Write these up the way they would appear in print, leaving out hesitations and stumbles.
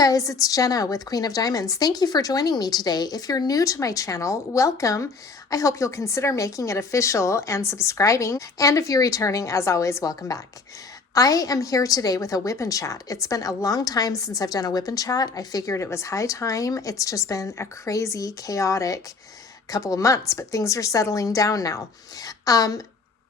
guys, it's Jenna with Queen of Diamonds. Thank you for joining me today. If you're new to my channel, welcome. I hope you'll consider making it official and subscribing. And if you're returning, as always, welcome back. I am here today with a WIP and Chat. It's been a long time since I've done a WIP and Chat. I figured it was high time. It's just been a crazy, chaotic couple of months, but things are settling down now.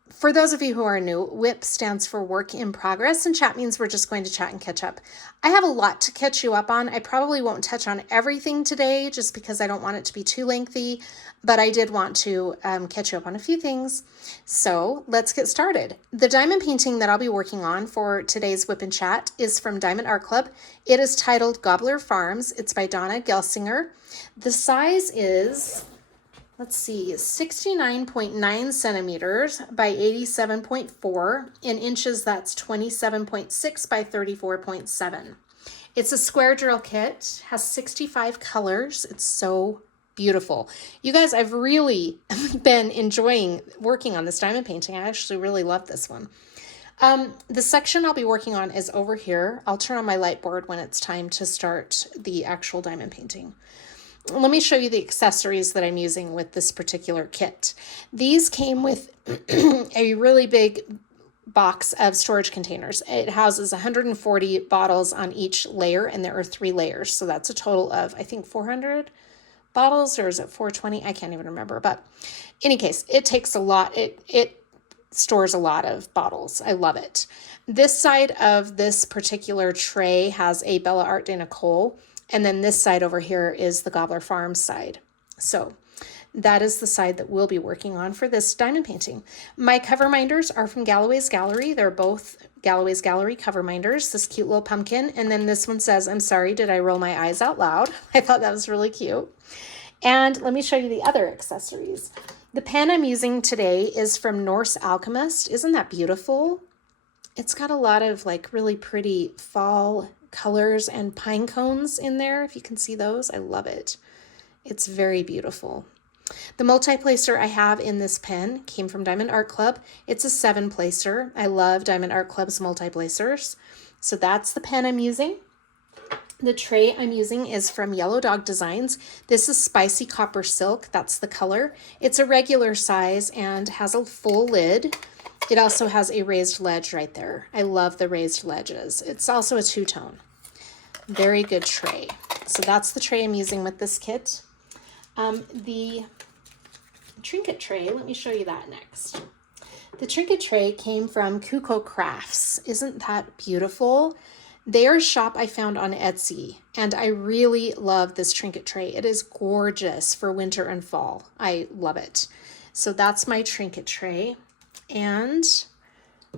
For those of you who are new, WIP stands for Work in Progress, and Chat means we're just going to chat and catch up. I have a lot to catch you up on. I probably won't touch on everything today just because I don't want it to be too lengthy, but I did want to catch you up on a few things. So let's get started. The diamond painting that I'll be working on for today's WIP and Chat is from Diamond Art Club. It is titled Gobbler Farms. It's by Dona, Gelsinger. The size is, let's see, 69.9 centimeters by 87.4. In inches, that's 27.6 by 34.7. It's a square drill kit, has 65 colors. It's so beautiful. You guys, I've really been enjoying working on this diamond painting. I actually really love this one. The section I'll be working on is over here. I'll turn on my light board when it's time to start the actual diamond painting. Let me show you the accessories that I'm using with this particular kit. These came with a really big box of storage containers. It houses 140 bottles on each layer, and there are 3 layers. So that's a total of, I think, 400 bottles, or is it 420? I can't even remember. But in any case, it takes a lot. It stores a lot of bottles. I love it. This side of this particular tray has a Bella Art de Nicole. And then this side over here is the Gobbler Farms side. So that is the side that we'll be working on for this diamond painting. My cover minders are from Galloways Gallery. They're both Galloways Gallery cover minders, this cute little pumpkin. And then this one says, I'm sorry, did I roll my eyes out loud? I thought that was really cute. And let me show you the other accessories. The pen I'm using today is from Norse Alchemist. Isn't that beautiful? It's got a lot of like really pretty fall colors and pine cones in there. If you can see those, I love it. It's very beautiful. The multi-placer I have in this pen came from Diamond Art Club. It's a 7-placer. I love Diamond Art Club's multi-placers. So that's the pen I'm using. The tray I'm using is from Yellow Dog Designs. This is Spicy Copper Silk. That's the color. It's a regular size and has a full lid. It also has a raised ledge right there. I love the raised ledges. It's also a 2-tone. Very good tray. So that's the tray I'm using with this kit. The Trinket tray, let me show you that next. The Trinket tray came from Kuko Crafts. Isn't that beautiful? They are a shop I found on Etsy, and I really love this Trinket tray. It is gorgeous for winter and fall. I love it. So that's my Trinket tray. And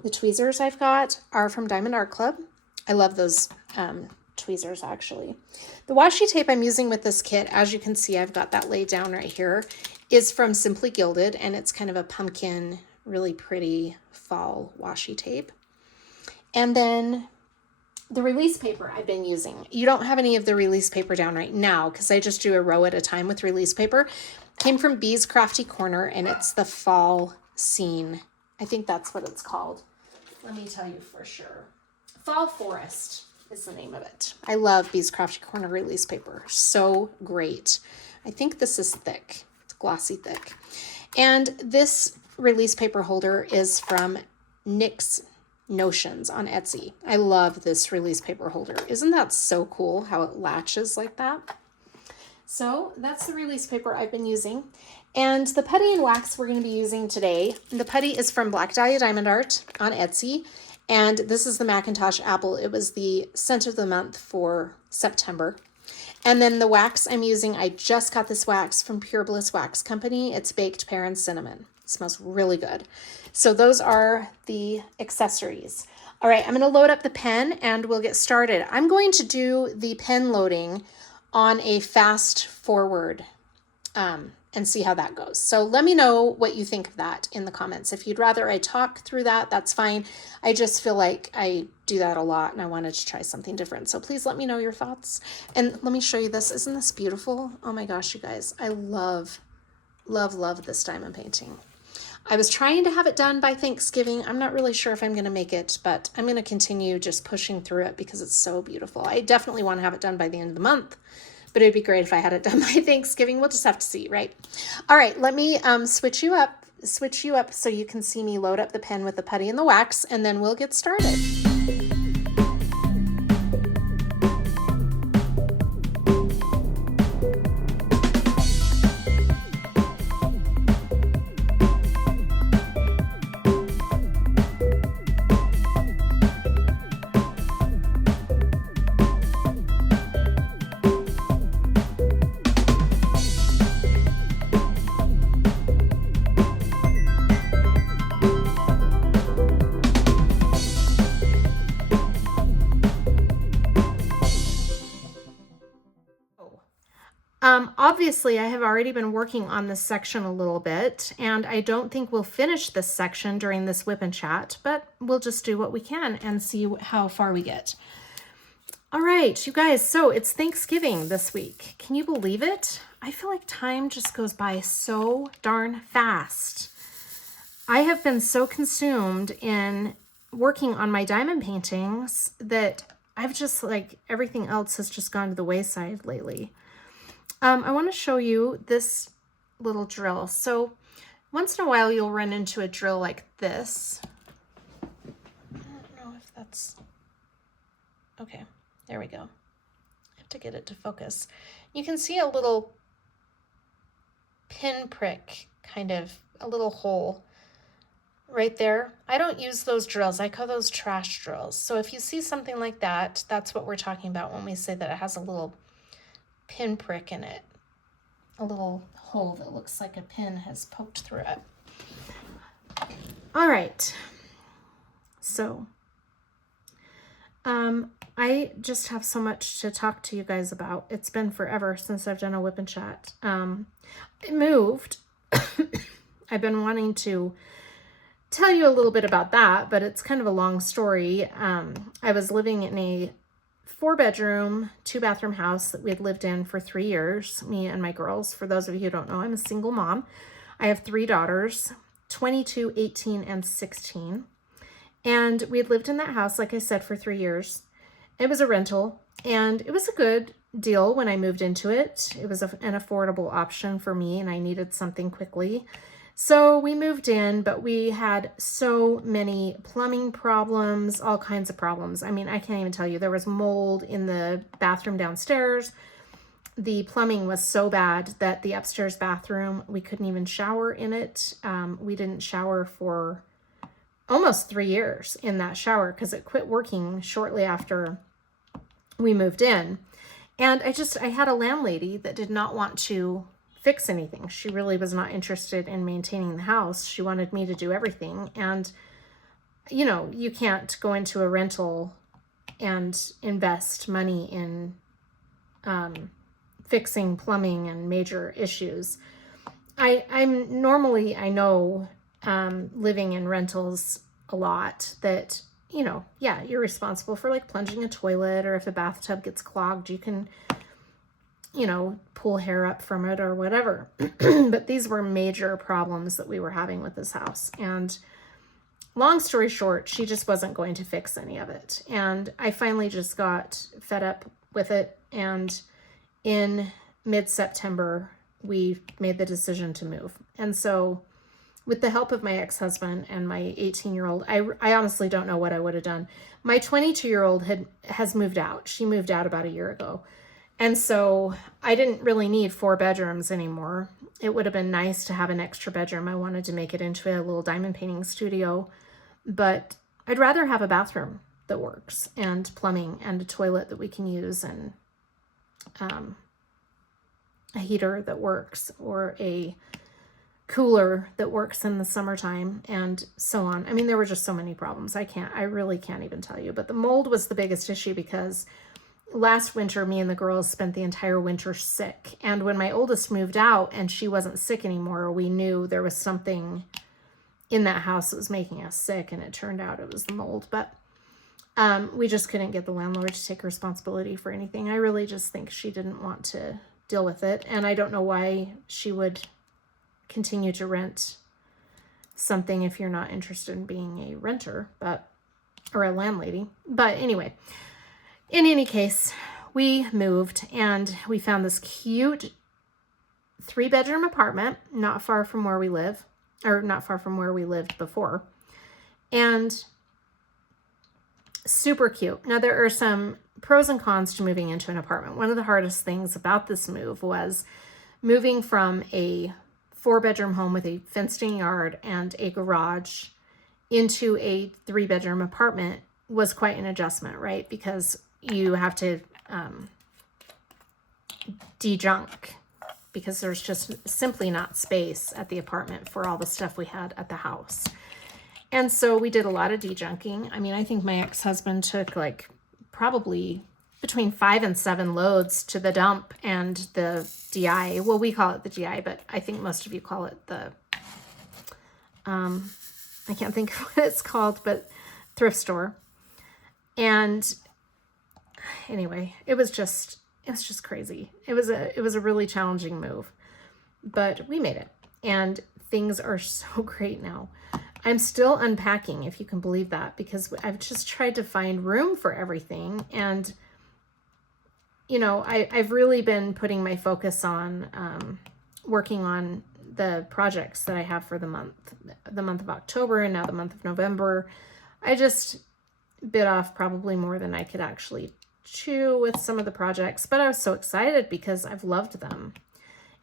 the tweezers I've got are from Diamond Art Club. I love those tweezers, actually. The washi tape I'm using with this kit, as you can see, I've got that laid down right here, is from Simply Gilded, and it's kind of a pumpkin, really pretty fall washi tape. And then the release paper I've been using. You don't have any of the release paper down right now because I just do a row at a time with release paper. Came from Bee's Crafty Corner, and it's the fall scene. I think that's what it's called. Let me tell you for sure. Fall Forest is the name of it. I love Bee's Crafty Corner release paper. So great. I think this is thick. It's glossy thick. And this release paper holder is from Nick's Notions on Etsy. I love this release paper holder. Isn't that so cool how it latches like that? So that's the release paper I've been using. And the putty and wax we're going to be using today. The putty is from Black Dahlia Diamond Art on Etsy. And this is the Macintosh Apple. It was the scent of the month for September. And then the wax I'm using, I just got this wax from Pure Bliss Wax Company. It's baked pear and cinnamon. It smells really good. So those are the accessories. All right, I'm going to load up the pen and we'll get started. I'm going to do the pen loading on a fast forward and see how that goes. So let me know what you think of that in the comments. If you'd rather I talk through that, that's fine. I just feel like I do that a lot and I wanted to try something different. So please let me know your thoughts. And let me show you this. Isn't this beautiful? Oh my gosh, you guys. I love, love, love this diamond painting. I was trying to have it done by Thanksgiving. I'm not really sure if I'm going to make it, but I'm going to continue just pushing through it because it's so beautiful. I definitely want to have it done by the end of the month, but it'd be great if I had it done by Thanksgiving. We'll just have to see, right? All right, let me switch you up so you can see me load up the pen with the putty and the wax, and then we'll get started. Obviously, I have already been working on this section a little bit, and I don't think we'll finish this section during this WIP and Chat, but we'll just do what we can and see how far we get. All right, you guys, so it's Thanksgiving this week. Can you believe it? I feel like time just goes by so darn fast. I have been so consumed in working on my diamond paintings that I've just like everything else has just gone to the wayside lately. I want to show you this little drill. So once in a while you'll run into a drill like this. I don't know if that's... Okay, there we go. I have to get it to focus. You can see a little pinprick, kind of a little hole right there. I don't use those drills. I call those trash drills. So if you see something like that, that's what we're talking about when we say that it has a little pinprick in it, a little hole that looks like a pin has poked through it. All right, so I just have so much to talk to you guys about. It's been forever since I've done a WIP and Chat. I moved. I've been wanting to tell you a little bit about that, but it's kind of a long story. I was living in a 4-bedroom, 2-bathroom house that we had lived in for 3 years, me and my girls. For those of you who don't know, I'm a single mom. I have 3 daughters, 22, 18, and 16. And we had lived in that house, like I said, for 3 years. It was a rental, and it was a good deal when I moved into it. It was an affordable option for me, and I needed something quickly. So we moved in, but we had so many plumbing problems, all kinds of problems. I mean, I can't even tell you. There was mold in the bathroom downstairs. The plumbing was so bad that the upstairs bathroom, we couldn't even shower in it. We didn't shower for almost 3 years in that shower because it quit working shortly after we moved in. And I had a landlady that did not want to fix anything. She really was not interested in maintaining the house. She wanted me to do everything. And, you know, you can't go into a rental and invest money in fixing plumbing and major issues. I'm normally, I know, living in rentals a lot that, you know, yeah, you're responsible for like plunging a toilet, or if a bathtub gets clogged, you can, you know, pull hair up from it or whatever. But these were major problems that we were having with this house. And long story short, she just wasn't going to fix any of it. And I finally just got fed up with it. And in mid-September, we made the decision to move. And so with the help of my ex-husband and my 18-year-old, I honestly don't know what I would have done. My 22-year-old has moved out. She moved out about a year ago. And so I didn't really need 4 bedrooms anymore. It would have been nice to have an extra bedroom. I wanted to make it into a little diamond painting studio, but I'd rather have a bathroom that works, and plumbing, and a toilet that we can use, and a heater that works, or a cooler that works in the summertime, and so on. I mean, there were just so many problems. I really can't even tell you. But the mold was the biggest issue because last winter, me and the girls spent the entire winter sick. And when my oldest moved out and she wasn't sick anymore, we knew there was something in that house that was making us sick, and it turned out it was the mold. But we just couldn't get the landlord to take responsibility for anything. I really just think she didn't want to deal with it. And I don't know why she would continue to rent something if you're not interested in being a renter, or a landlady. But anyway, in any case, we moved and we found this cute 3-bedroom apartment, not far from where we live, or not far from where we lived before. And super cute. Now, there are some pros and cons to moving into an apartment. One of the hardest things about this move was moving from a 4-bedroom home with a fenced-in yard and a garage into a 3-bedroom apartment was quite an adjustment, right? Because you have to de-junk, because there's just simply not space at the apartment for all the stuff we had at the house. And so we did a lot of de-junking. I mean, I think my ex-husband took like probably between 5 and 7 loads to the dump and the DI. Well, we call it the GI, but I think most of you call it the, I can't think of what it's called, but thrift store. And anyway, it was just crazy. It was a really challenging move, but we made it, and things are so great now. I'm still unpacking, if you can believe that, because I've just tried to find room for everything. And, you know, I've really been putting my focus on working on the projects that I have for the month of October and now the month of November. I just bit off probably more than I could actually chew with some of the projects, but I was so excited because I've loved them.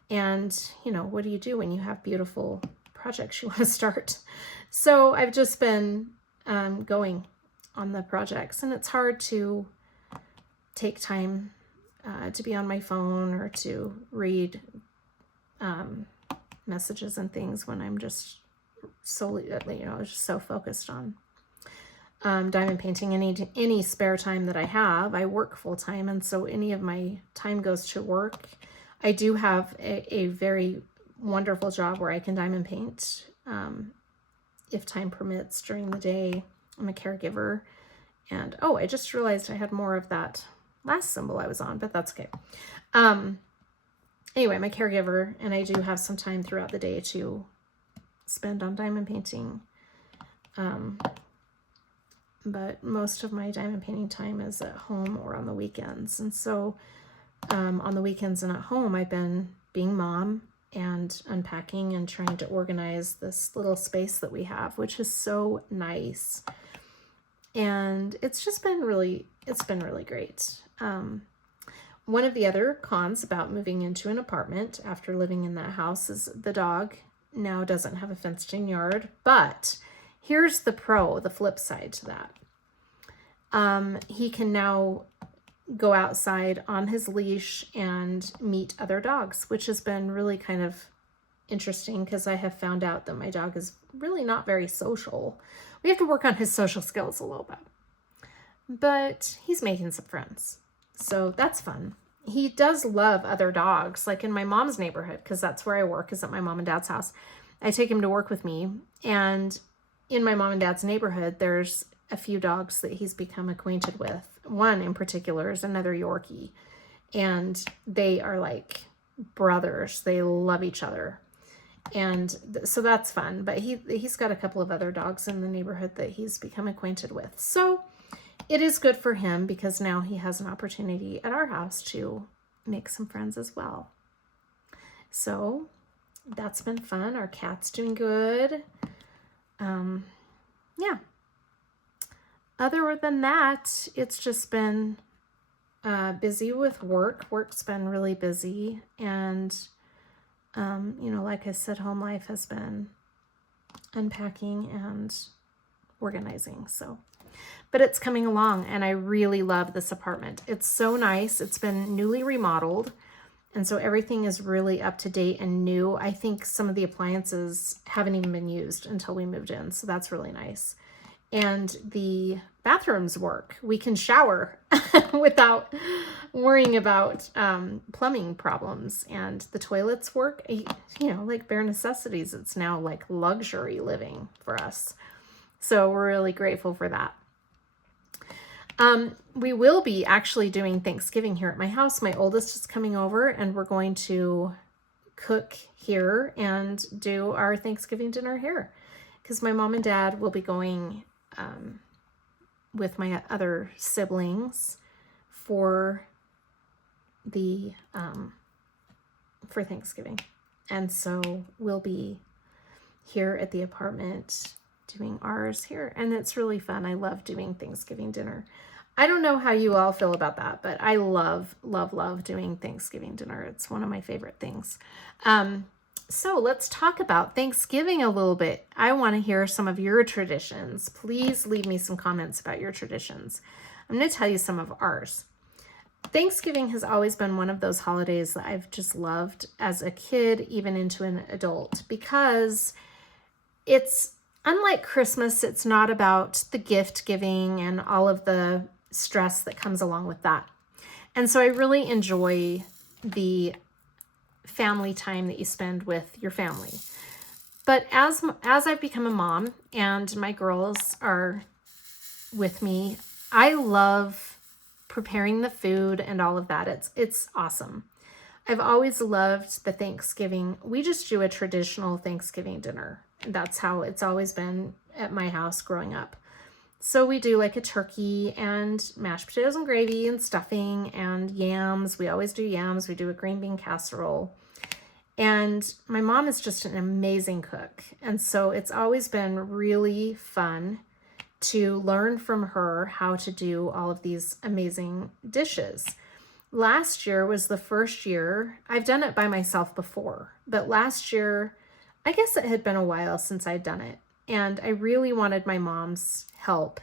And, you know, what do you do when you have beautiful projects you want to start? So I've just been going on the projects, and it's hard to take time to be on my phone or to read messages and things when I'm just solely, you know, just so focused on diamond painting. Any spare time that I have, I work full time, and so any of my time goes to work. I do have a very wonderful job where I can diamond paint if time permits during the day. I'm a caregiver, and oh, I just realized I had more of that last symbol I was on, but that's okay. Anyway, I'm a caregiver, and I do have some time throughout the day to spend on diamond painting. But most of my diamond painting time is at home or on the weekends. And so on the weekends and at home, I've been being mom and unpacking and trying to organize this little space that we have, which is so nice. And it's been really great. One of the other cons about moving into an apartment after living in that house is the dog now doesn't have a fenced-in yard. But here's the flip side to that. He can now go outside on his leash and meet other dogs, which has been really kind of interesting because I have found out that my dog is really not very social. We have to work on his social skills a little bit, but he's making some friends. So that's fun. He does love other dogs, like in my mom's neighborhood, because that's where I work, is at my mom and dad's house. I take him to work with me, and in my mom and dad's neighborhood, there's a few dogs that he's become acquainted with. One in particular is another Yorkie, and they are like brothers. They love each other. And so that's fun. But he's got a couple of other dogs in the neighborhood that he's become acquainted with. So it is good for him because now he has an opportunity at our house to make some friends as well. So that's been fun. Our cat's doing good. Yeah. Other than that, it's just been busy with work. Work's been really busy. And, you know, like I said, home life has been unpacking and organizing. So, but it's coming along, and I really love this apartment. It's so nice. It's been newly remodeled, and so everything is really up to date and new. I think some of the appliances haven't even been used until we moved in, so that's really nice. And the bathrooms work. We can shower without worrying about plumbing problems, and the toilets work. You know, like bare necessities. It's now like luxury living for us. So we're really grateful for that. We will be actually doing Thanksgiving here at my house. My oldest is coming over, and we're going to cook here and do our Thanksgiving dinner here, because my mom and dad will be going with my other siblings for the for Thanksgiving. And so we'll be here at the apartment doing ours here, and it's really fun. I love doing Thanksgiving dinner. I don't know how you all feel about that, but I love doing Thanksgiving dinner. It's one of my favorite things. So let's talk about Thanksgiving a little bit. I want to hear some of your traditions. Please leave me some comments about your traditions. I'm going to tell you some of ours. Thanksgiving has always been one of those holidays that I've just loved as a kid, even into an adult, because it's unlike Christmas. It's not about the gift giving and all of the stress that comes along with that. And so I really enjoy the family time that you spend with your family. But as I've become a mom and my girls are with me, I love preparing the food and all of that. It's awesome. I've always loved the Thanksgiving. We just do a traditional Thanksgiving dinner. That's how it's always been at my house growing up. So we do like a turkey and mashed potatoes and gravy and stuffing and yams. We always do yams. We do a green bean casserole. And my mom is just an amazing cook. And so it's always been really fun to learn from her how to do all of these amazing dishes. Last year was the first year. I've done it by myself before, but last year, I guess it had been a while since I'd done it. And I really wanted my mom's help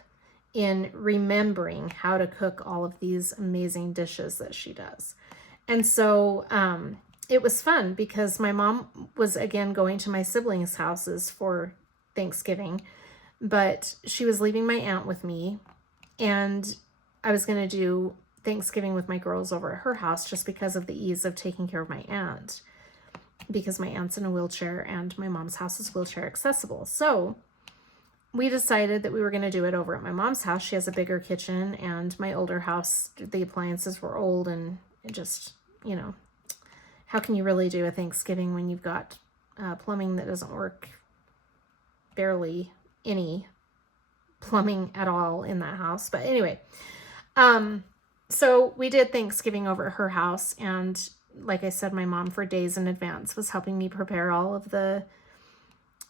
in remembering how to cook all of these amazing dishes that she does. And so it was fun because my mom was again going to my siblings' houses for Thanksgiving, but she was leaving my aunt with me, and I was going to do Thanksgiving with my girls over at her house just because of the ease of taking care of my aunt, because my aunt's in a wheelchair and my mom's house is wheelchair accessible. So we decided that we were going to do it over at my mom's house. She has a bigger kitchen, and my older house, the appliances were old, and it just, how can you really do a Thanksgiving when you've got plumbing that doesn't work, barely any plumbing at all in that house. But anyway, so we did Thanksgiving over at her house, and like I said, my mom for days in advance was helping me prepare all of the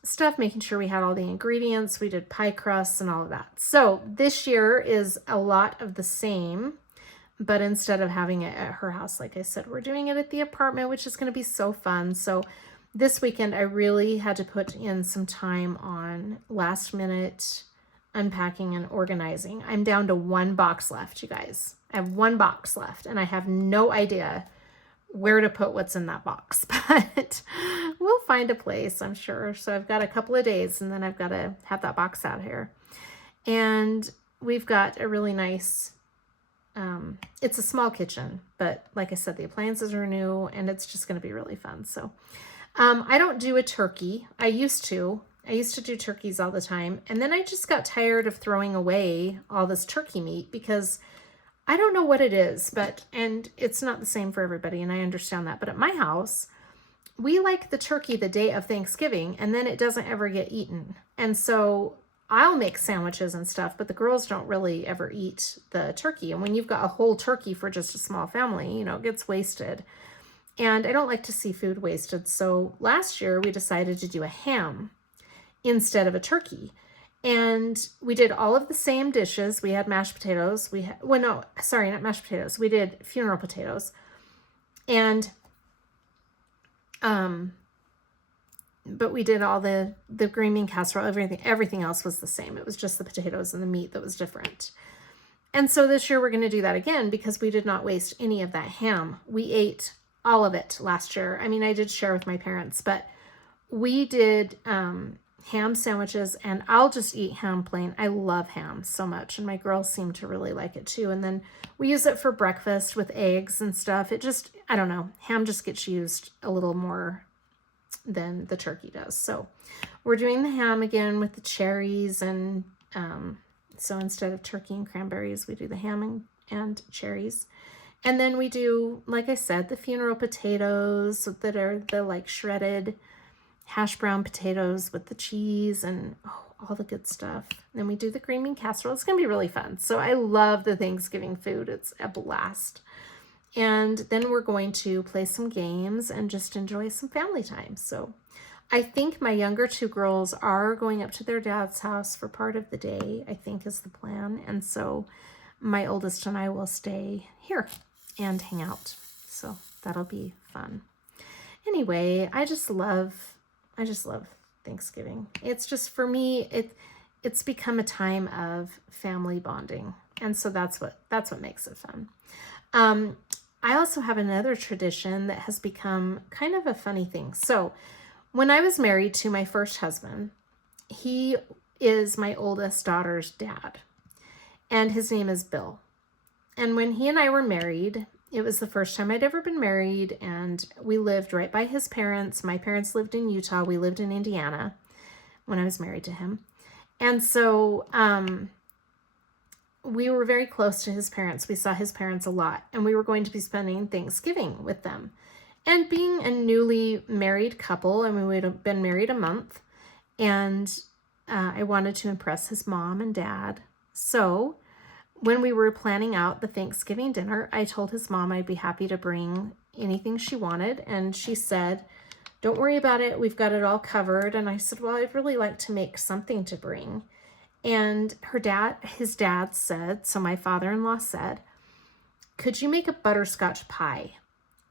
stuff, making sure we had all the ingredients. We did pie crusts and all of that. So this year is a lot of the same, but instead of having it at her house, like I said, we're doing it at the apartment, which is going to be so fun. So this weekend, I really had to put in some time on last minute unpacking and organizing. I'm down to one box left, you guys. I have one box left, and I have no idea where to put what's in that box, but we'll find a place, I'm sure. So I've got a couple of days, and then I've got to have that box out here. And we've got a really nice, it's a small kitchen, but like I said, the appliances are new, and it's just going to be really fun. So I don't do a turkey. I used to do turkeys all the time. And then I just got tired of throwing away all this turkey meat because I don't know what it is, and it's not the same for everybody, and I understand that. But at my house, we like the turkey the day of Thanksgiving, and then it doesn't ever get eaten. And so I'll make sandwiches and stuff, but the girls don't really ever eat the turkey. And when you've got a whole turkey for just a small family, it gets wasted. And I don't like to see food wasted. So last year we decided to do a ham instead of a turkey. And we did all of the same dishes. We had mashed potatoes. Not mashed potatoes. We did funeral potatoes. And, but we did all the green bean casserole, everything else was the same. It was just the potatoes and the meat that was different. And so this year we're going to do that again because we did not waste any of that ham. We ate all of it last year. I mean, I did share with my parents, but we did, ham sandwiches, and I'll just eat ham plain. I love ham so much, and my girls seem to really like it too. And then we use it for breakfast with eggs and stuff. I don't know, ham just gets used a little more than the turkey does. So we're doing the ham again with the cherries, and so instead of turkey and cranberries, we do the ham and cherries. And then we do, like I said, the funeral potatoes that are the like shredded hash brown potatoes with the cheese and all the good stuff. And then we do the green bean casserole. It's going to be really fun. So I love the Thanksgiving food. It's a blast. And then we're going to play some games and just enjoy some family time. So I think my younger two girls are going up to their dad's house for part of the day, I think is the plan. And so my oldest and I will stay here and hang out. So that'll be fun. Anyway, I just love Thanksgiving. It's just, for me, it's become a time of family bonding. And so that's what makes it fun. I also have another tradition that has become kind of a funny thing. So when I was married to my first husband, he is my oldest daughter's dad, and his name is Bill. And when he and I were married, it was the first time I'd ever been married, and we lived right by his parents. My parents lived in Utah. We lived in Indiana when I was married to him. And so we were very close to his parents. We saw his parents a lot, and we were going to be spending Thanksgiving with them. And being a newly married couple, I mean, we'd been married a month, and I wanted to impress his mom and dad. So when we were planning out the Thanksgiving dinner, I told his mom I'd be happy to bring anything she wanted. And she said, "Don't worry about it. We've got it all covered." And I said, "Well, I'd really like to make something to bring." And his dad said, so my father-in-law said, "Could you make a butterscotch pie?"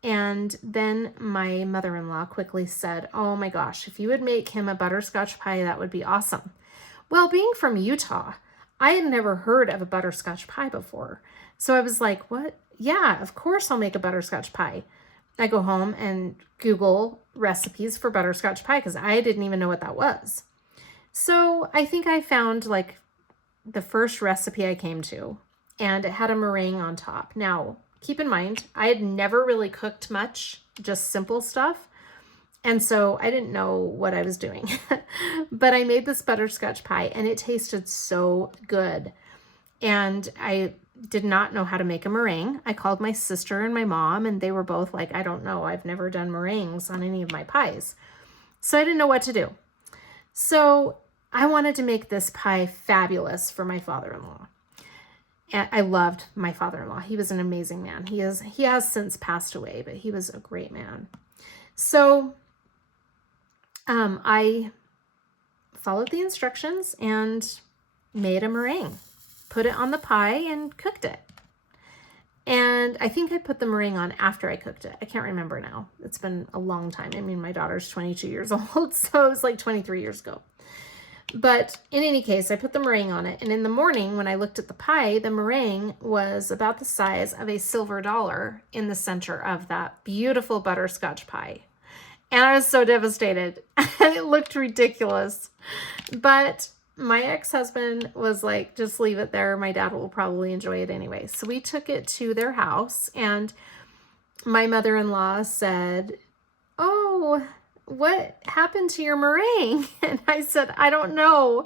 And then my mother-in-law quickly said, "Oh my gosh, if you would make him a butterscotch pie, that would be awesome." Well, being from Utah, I had never heard of a butterscotch pie before. So I was like, what? Yeah, of course I'll make a butterscotch pie. I go home and Google recipes for butterscotch pie because I didn't even know what that was. So I think I found like the first recipe I came to, and it had a meringue on top. Now, keep in mind, I had never really cooked much, just simple stuff. And so I didn't know what I was doing, but I made this butterscotch pie and it tasted so good. And I did not know how to make a meringue. I called my sister and my mom, and they were both like, "I don't know. I've never done meringues on any of my pies." So I didn't know what to do. So I wanted to make this pie fabulous for my father-in-law. And I loved my father-in-law. He was an amazing man. He has since passed away, but he was a great man. So I followed the instructions and made a meringue, put it on the pie and cooked it. And I think I put the meringue on after I cooked it. I can't remember now. It's been a long time. I mean, my daughter's 22 years old, so it was like 23 years ago. But in any case, I put the meringue on it. And in the morning, when I looked at the pie, the meringue was about the size of a silver dollar in the center of that beautiful butterscotch pie. And I was so devastated. And it looked ridiculous. But my ex-husband was like, "Just leave it there. My dad will probably enjoy it anyway." So we took it to their house, and my mother-in-law said, "Oh, what happened to your meringue?" And I said, "I don't know.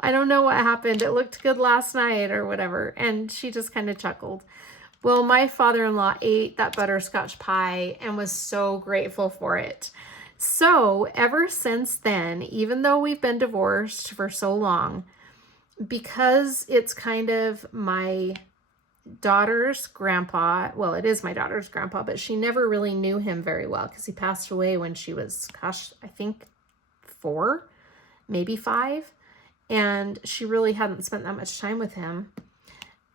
I don't know what happened. It looked good last night," or whatever. And she just kind of chuckled. Well, my father-in-law ate that butterscotch pie and was so grateful for it. So ever since then, even though we've been divorced for so long, because it's kind of my daughter's grandpa, well, it is my daughter's grandpa, but she never really knew him very well because he passed away when she was, gosh, I think 4, maybe 5. And she really hadn't spent that much time with him.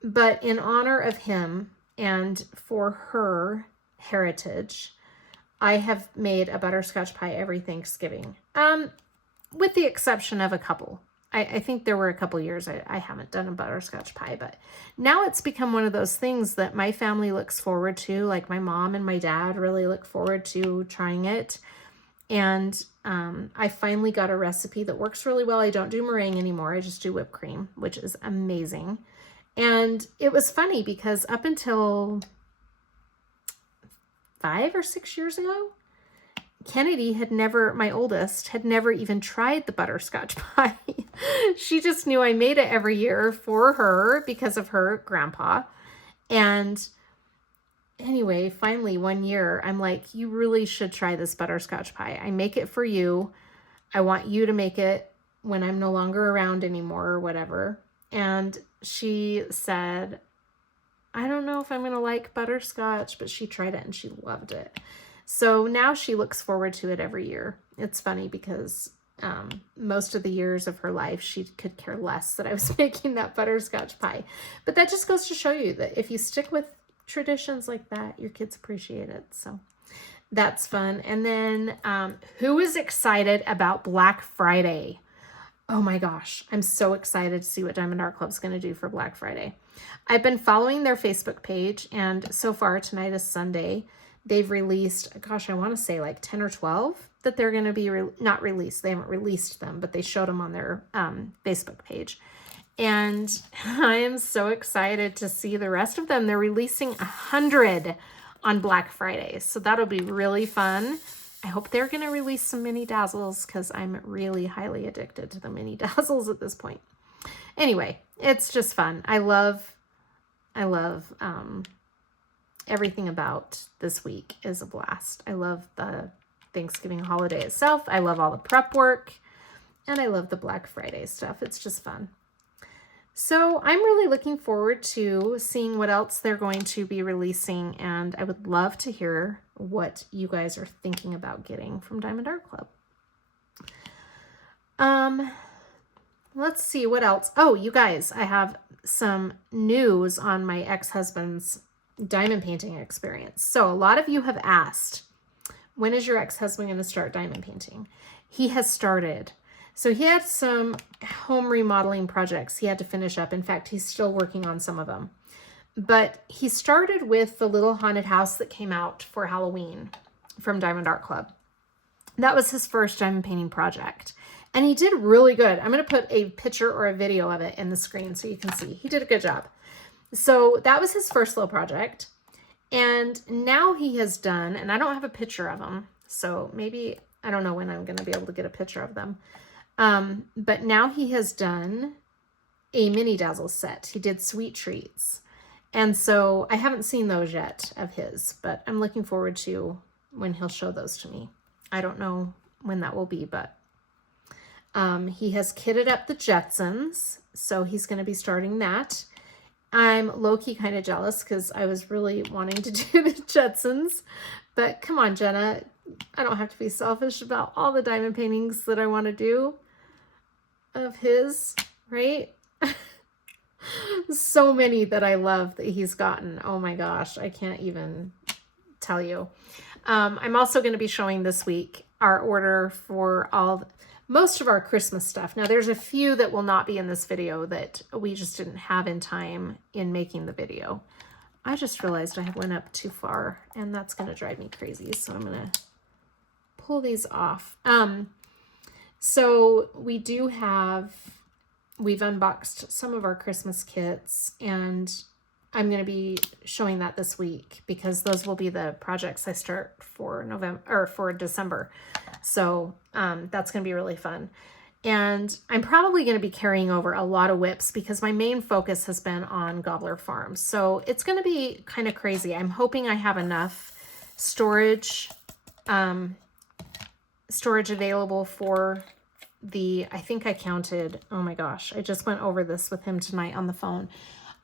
But in honor of him and for her heritage, I have made a butterscotch pie every Thanksgiving, with the exception of a couple. I think there were a couple years I haven't done a butterscotch pie, but now it's become one of those things that my family looks forward to. Like my mom and my dad really look forward to trying it. And I finally got a recipe that works really well. I don't do meringue anymore. I just do whipped cream, which is amazing. And it was funny because up until 5 or 6 years ago, Kennedy my oldest, had never even tried the butterscotch pie. She just knew I made it every year for her because of her grandpa. And anyway, finally one year, I'm like, you really should try this butterscotch pie. I make it for you. I want you to make it when I'm no longer around anymore or whatever. And she said, I don't know if I'm going to like butterscotch, but she tried it and she loved it. So now she looks forward to it every year. It's funny because most of the years of her life, she could care less that I was making that butterscotch pie. But that just goes to show you that if you stick with traditions like that, your kids appreciate it. So that's fun. And then who is excited about Black Friday? Oh my gosh, I'm so excited to see what Diamond Art Club is going to do for Black Friday. I've been following their Facebook page, and so far, tonight is Sunday, they've released, gosh, I want to say like 10 or 12 that they're going to be not released. They haven't released them, but they showed them on their Facebook page. And I am so excited to see the rest of them. They're releasing 100 on Black Friday, so that'll be really fun. I hope they're going to release some mini dazzles because I'm really highly addicted to the mini dazzles at this point. Anyway, it's just fun. I love everything about this week is a blast. I love the Thanksgiving holiday itself. I love all the prep work, and I love the Black Friday stuff. It's just fun. So I'm really looking forward to seeing what else they're going to be releasing, and I would love to hear what you guys are thinking about getting from Diamond Art Club. Let's see what else. Oh, you guys, I have some news on my ex-husband's diamond painting experience. So a lot of you have asked, when is your ex-husband going to start diamond painting? He has started. So he had some home remodeling projects he had to finish up. In fact, he's still working on some of them. But he started with the little haunted house that came out for Halloween from Diamond Art Club. That was his first diamond painting project. And he did really good. I'm going to put a picture or a video of it in the screen so you can see. He did a good job. So that was his first little project. And now he has done, and I don't have a picture of them, so maybe, I don't know when I'm going to be able to get a picture of them. But now he has done a mini dazzle set. He did sweet treats. And so I haven't seen those yet of his, but I'm looking forward to when he'll show those to me. I don't know when that will be, but he has kitted up the Jetsons, so he's going to be starting that. I'm low-key kind of jealous because I was really wanting to do the Jetsons, but come on, Jenna, I don't have to be selfish about all the diamond paintings that I want to do of his, right? So many that I love that he's gotten. Oh my gosh, I can't even tell you. I'm also going to be showing this week our order for most of our Christmas stuff. Now there's a few that will not be in this video that we just didn't have in time in making the video. I just realized I went up too far and that's going to drive me crazy. So I'm going to pull these off. So we've unboxed some of our Christmas kits, and I'm going to be showing that this week because those will be the projects I start for December. So that's going to be really fun. And I'm probably going to be carrying over a lot of WIPs because my main focus has been on Gobbler Farms. So it's going to be kind of crazy. I'm hoping I have enough storage available for I think I counted, oh my gosh, I just went over this with him tonight on the phone.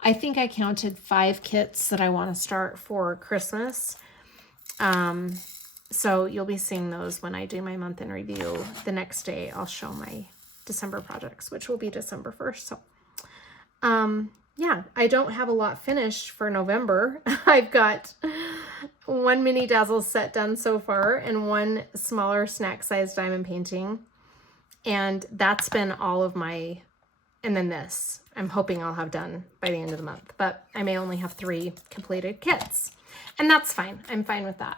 I think I counted 5 kits that I want to start for Christmas. So you'll be seeing those when I do my month in review. The next day I'll show my December projects, which will be December 1st. So, yeah, I don't have a lot finished for November. I've got 1 mini dazzle set done so far and 1 smaller snack size diamond painting. And that's been all of my, and then this, I'm hoping I'll have done by the end of the month, but I may only have 3 completed kits, and that's fine. I'm fine with that.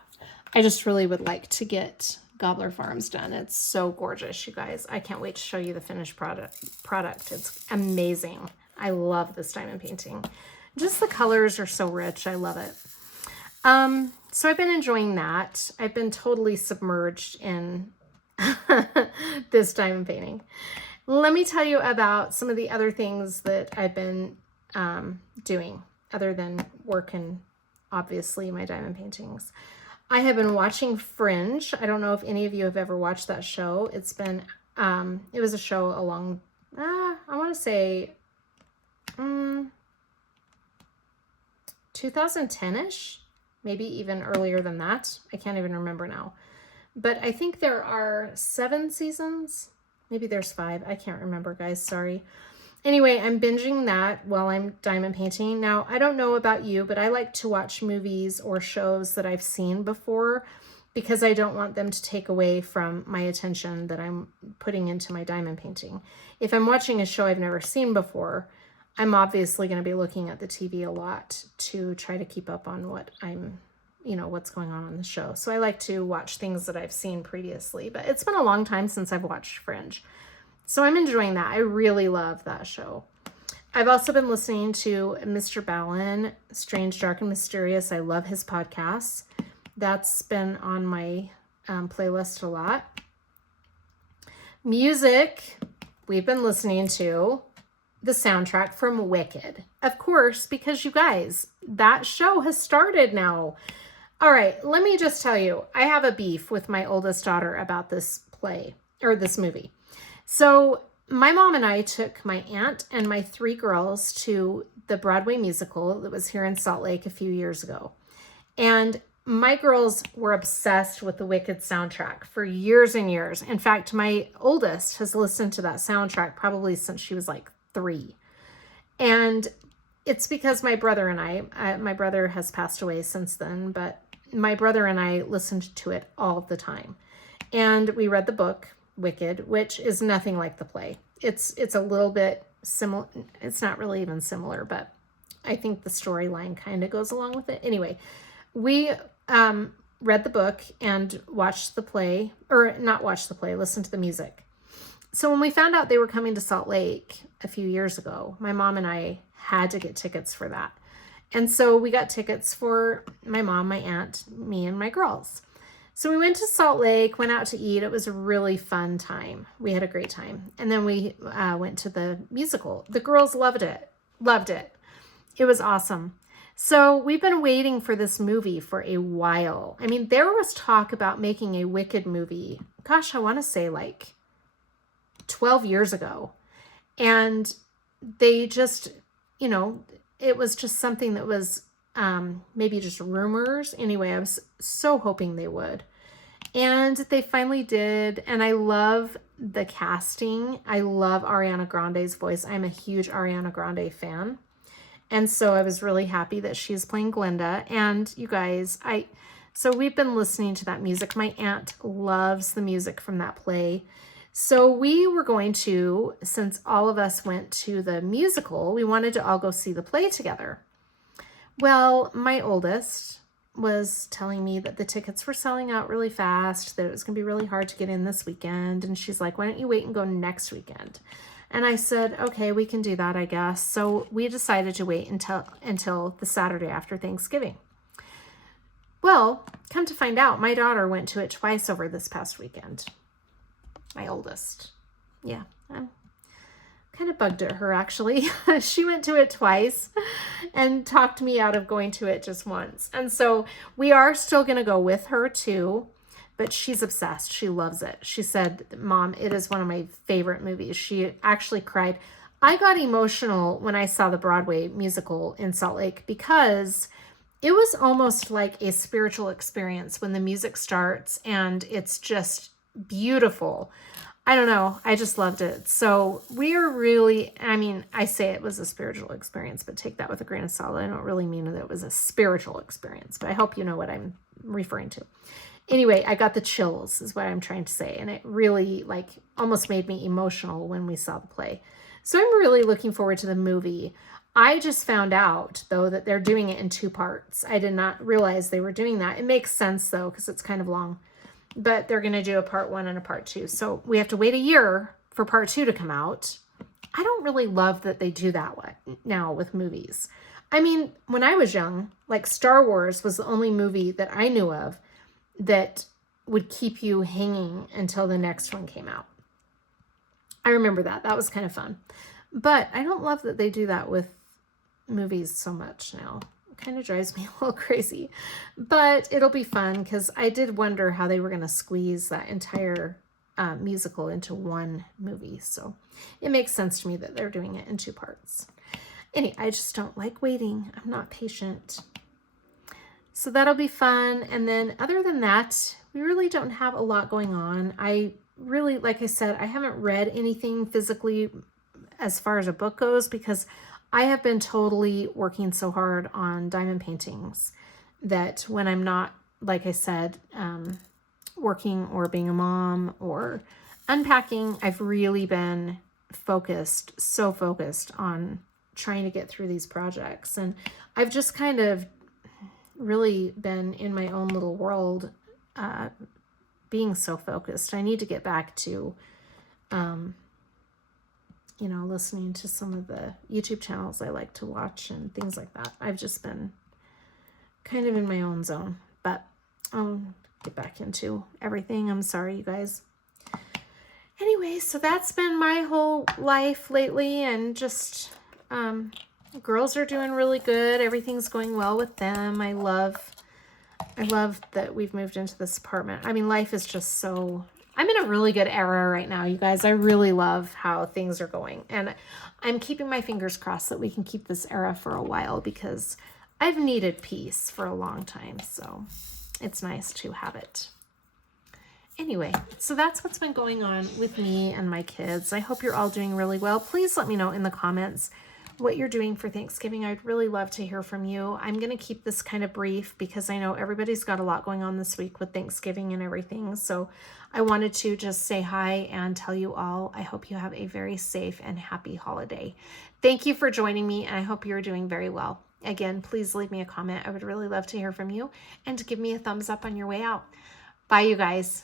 I just really would like to get Gobbler Farms done. It's so gorgeous, you guys. I can't wait to show you the finished product. It's amazing. I love this diamond painting. Just the colors are so rich. I love it. So I've been enjoying that. I've been totally submerged in this diamond painting. Let me tell you about some of the other things that I've been doing other than work and obviously my diamond paintings. I have been watching Fringe. I don't know if any of you have ever watched that show. It's been, it was a show along, I want to say, 2010-ish, maybe even earlier than that. I can't even remember now. But I think there are 7 seasons. Maybe there's 5. I can't remember, guys. Sorry. Anyway, I'm binging that while I'm diamond painting. Now, I don't know about you, but I like to watch movies or shows that I've seen before because I don't want them to take away from my attention that I'm putting into my diamond painting. If I'm watching a show I've never seen before, I'm obviously going to be looking at the TV a lot to try to keep up on what I'm, what's going on the show. So I like to watch things that I've seen previously, but it's been a long time since I've watched Fringe. So I'm enjoying that. I really love that show. I've also been listening to Mr. Ballin, Strange, Dark, and Mysterious. I love his podcasts. That's been on my playlist a lot. Music, we've been listening to the soundtrack from Wicked. Of course, because you guys, that show has started now. All right, let me just tell you, I have a beef with my oldest daughter about this play, or this movie. So my mom and I took my aunt and my 3 girls to the Broadway musical that was here in Salt Lake a few years ago. And my girls were obsessed with the Wicked soundtrack for years and years. In fact, my oldest has listened to that soundtrack probably since she was like 3. And it's because my brother and I, my brother has passed away since then, but my brother and I listened to it all the time. And we read the book, Wicked, which is nothing like the play. It's a little bit similar. It's not really even similar, but I think the storyline kind of goes along with it. Anyway, we read the book and watched the play, or not watched the play, listened to the music. So when we found out they were coming to Salt Lake a few years ago, my mom and I had to get tickets for that. And so we got tickets for my mom, my aunt, me, and my girls. So we went to Salt Lake, went out to eat. It was a really fun time. We had a great time. And then we went to the musical. The girls loved it. Loved it. It was awesome. So we've been waiting for this movie for a while. I mean, there was talk about making a Wicked movie. Gosh, I want to say like 12 years ago. And they just, it was just something that was maybe just rumors. Anyway, I was so hoping they would. And they finally did. And I love the casting. I love Ariana Grande's voice. I'm a huge Ariana Grande fan. And so I was really happy that she's playing Glinda. And you guys, so we've been listening to that music. My aunt loves the music from that play. So we were going to, since all of us went to the musical, we wanted to all go see the play together. Well, my oldest was telling me that the tickets were selling out really fast, that it was going to be really hard to get in this weekend. And she's like, why don't you wait and go next weekend? And I said, okay, we can do that, I guess. So we decided to wait until the Saturday after Thanksgiving. Well, come to find out, my daughter went to it twice over this past weekend. My oldest. Yeah, I'm kind of bugged at her, actually. She went to it twice and talked me out of going to it just once. And so we are still going to go with her too, but she's obsessed. She loves it. She said, Mom, it is one of my favorite movies. She actually cried. I got emotional when I saw the Broadway musical in Salt Lake because it was almost like a spiritual experience when the music starts and it's just beautiful. I don't know. I just loved it. So we are really, I say it was a spiritual experience, but take that with a grain of salt. I don't really mean that it was a spiritual experience, but I hope you know what I'm referring to. Anyway, I got the chills is what I'm trying to say. And it really almost made me emotional when we saw the play. So I'm really looking forward to the movie. I just found out though that they're doing it in 2 parts. I did not realize they were doing that. It makes sense though, because it's kind of long. But they're going to do a part 1 and a part 2. So we have to wait a year for part 2 to come out. I don't really love that they do that now with movies. When I was young, Star Wars was the only movie that I knew of that would keep you hanging until the next one came out. I remember that. That was kind of fun. But I don't love that they do that with movies so much now. kind of drives me a little crazy, but it'll be fun because I did wonder how they were going to squeeze that entire musical into one movie. So it makes sense to me that they're doing it in 2 parts. Anyway, I just don't like waiting. I'm not patient. So that'll be fun. And then other than that, we really don't have a lot going on. I really, like I said, I haven't read anything physically as far as a book goes because I have been totally working so hard on diamond paintings that when I'm not, like I said, working or being a mom or unpacking, I've really been so focused on trying to get through these projects. And I've just kind of really been in my own little world, being so focused. I need to get back to, you know, listening to some of the YouTube channels I like to watch and things like that. I've just been kind of in my own zone, but I'll get back into everything. I'm sorry, you guys. Anyway, so that's been my whole life lately, and just girls are doing really good. Everything's going well with them. I love that we've moved into this apartment. I mean, life is just so, I'm in a really good era right now, you guys. I really love how things are going, and I'm keeping my fingers crossed that we can keep this era for a while because I've needed peace for a long time. So it's nice to have it. Anyway, so that's what's been going on with me and my kids. I hope you're all doing really well. Please let me know in the comments what you're doing for Thanksgiving. I'd really love to hear from you. I'm going to keep this kind of brief because I know everybody's got a lot going on this week with Thanksgiving and everything. So I wanted to just say hi and tell you all, I hope you have a very safe and happy holiday. Thank you for joining me, and I hope you're doing very well. Again, please leave me a comment. I would really love to hear from you, and give me a thumbs up on your way out. Bye, you guys.